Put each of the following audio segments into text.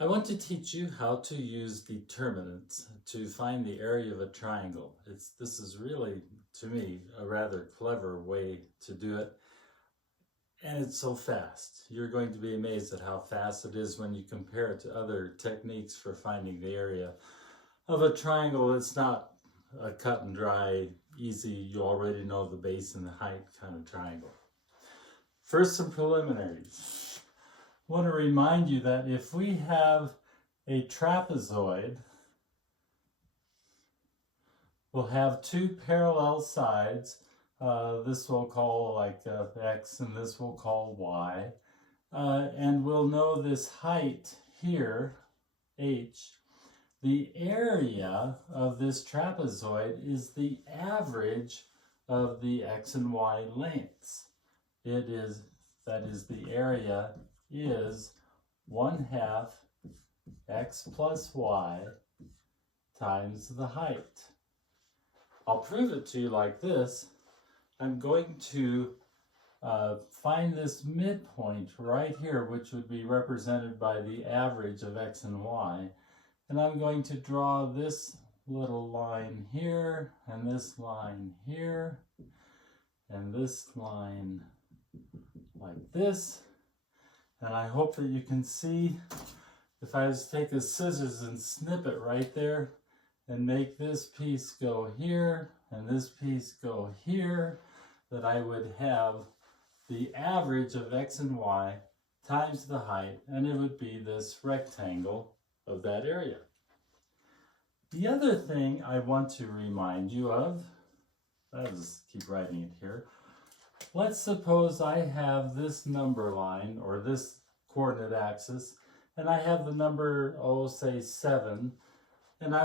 I want to teach you how to use determinants to find the area of a triangle. This is really, to me, a rather clever way to do it. And it's so fast. You're going to be amazed at how fast it is when you compare it to other techniques for finding the area of a triangle. It's not a cut and dry, easy, you already know the base and the height kind of triangle. First, some preliminaries. I want to remind you that if we have a trapezoid, we'll have two parallel sides. This we'll call like X and this we'll call Y. And we'll know this height here, H. The area of this trapezoid is the average of the X and Y lengths. That is the area is 1/2 X plus Y times the height. I'll prove it to you like this. I'm going to find this midpoint right here, which would be represented by the average of X and Y. And I'm going to draw this little line here, and this line here, and this line like this. And I hope that you can see, if I was to take the scissors and snip it right there, and make this piece go here, and this piece go here, that I would have the average of X and Y times the height, and it would be this rectangle of that area. The other thing I want to remind you of, I'll just keep writing it here. Let's suppose I have this number line, or this coordinate axis, and I have the number, say 7, and I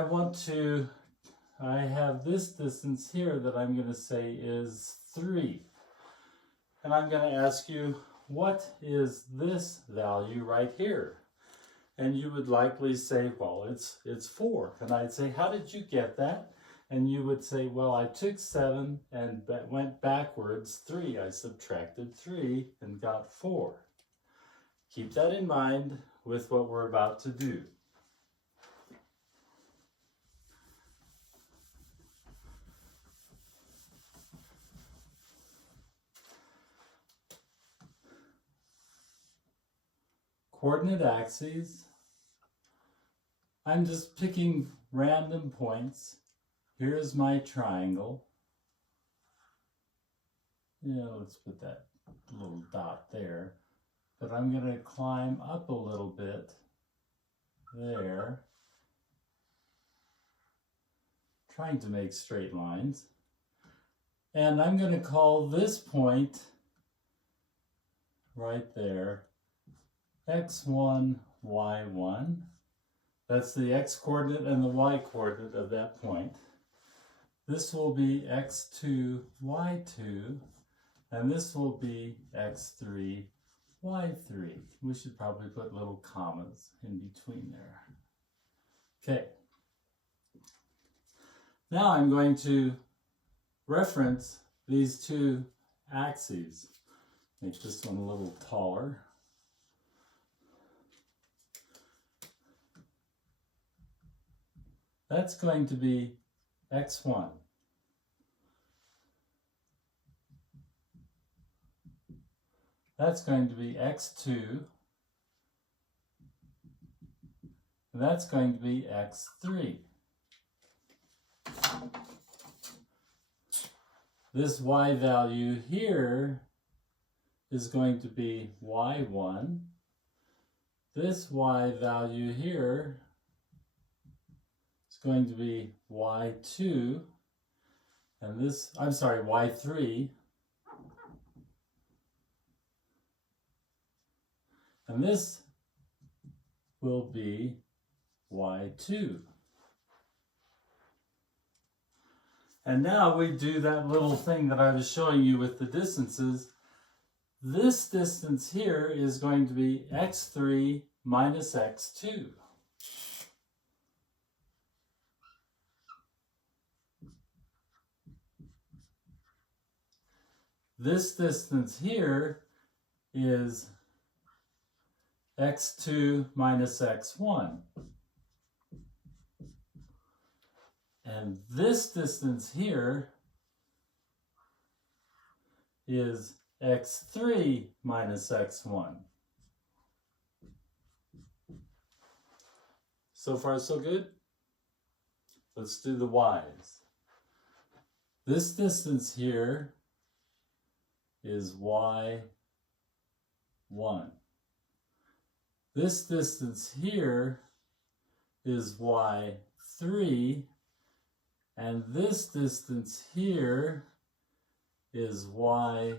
have this distance here that I'm going to say is 3. And I'm going to ask you, what is this value right here? And you would likely say, well, it's 4. And I'd say, how did you get that? And you would say, well, I took 7 and went backwards 3. I subtracted 3 and got 4. Keep that in mind with what we're about to do. Coordinate axes. I'm just picking random points. Here's my triangle. Let's put that little dot there. But I'm going to climb up a little bit there, trying to make straight lines. And I'm going to call this point right there x1, y1. That's the x coordinate and the y coordinate of that point. This will be x2, y2, and this will be x3, y3. We should probably put little commas in between there. Okay. Now I'm going to reference these two axes. Make this one a little taller. That's going to be x1. That's going to be x2. And that's going to be x3. This y value here is going to be y1. This y value here is going to be y2. And this, y3. And this will be y2. And now we do that little thing that I was showing you with the distances. This distance here is going to be x3 minus x2. This distance here is x2 minus x1. And this distance here is x3 minus x1. So far, so good? Let's do the y's. This distance here is y1. This distance here is y3. And this distance here is y2.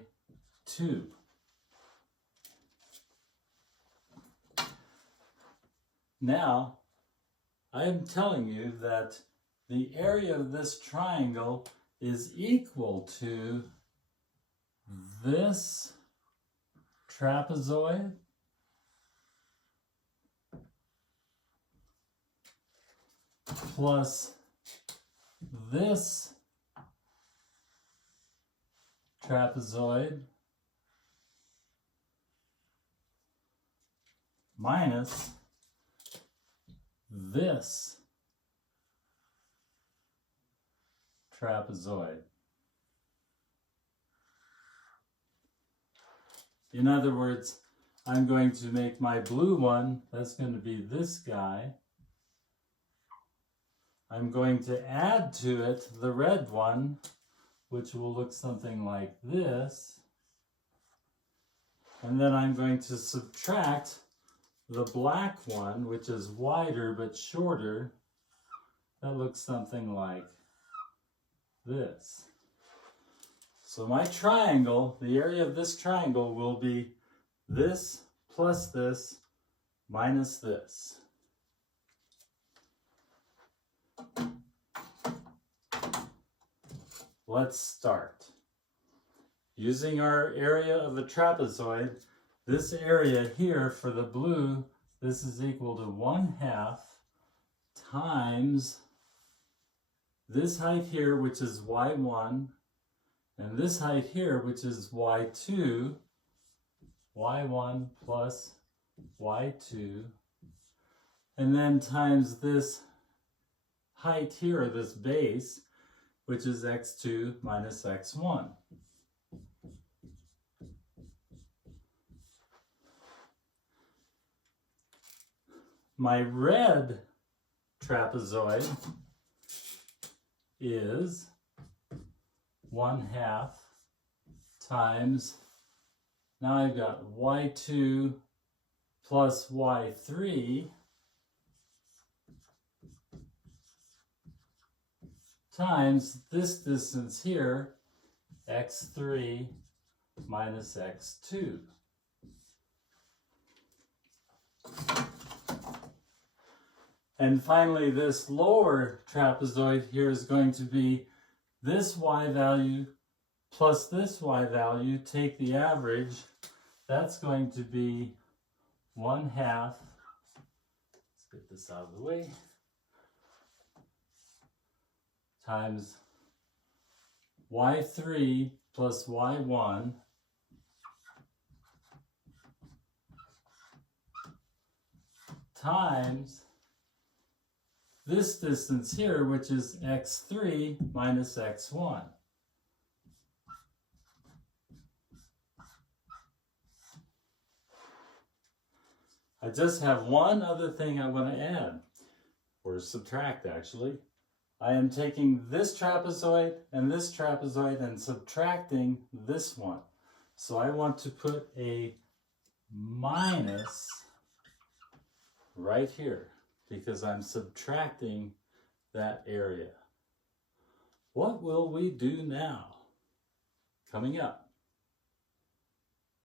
Now, I am telling you that the area of this triangle is equal to this trapezoid plus this trapezoid minus this trapezoid. In other words, I'm going to make my blue one, that's going to be this guy. I'm going to add to it the red one, which will look something like this. And then I'm going to subtract the black one, which is wider but shorter. That looks something like this. So my triangle, the area of this triangle will be this plus this minus this. Let's start. Using our area of the trapezoid, this area here for the blue, this is equal to 1/2 times this height here, which is y1, and this height here, which is y2, y1 plus y2, and then times this height here, this base, which is x2 minus x1. My red trapezoid is 1/2 times, now I've got y2 plus y3 times this distance here, x3 minus x2. And finally, this lower trapezoid here is going to be this y value plus this y value. Take the average. That's going to be 1/2. Let's get this out of the way. Times y3 plus y1 times this distance here, which is x3 minus x1. I just have one other thing I want to add, or subtract actually. I am taking this trapezoid and subtracting this one. So I want to put a minus right here because I'm subtracting that area. What will we do now? Coming up.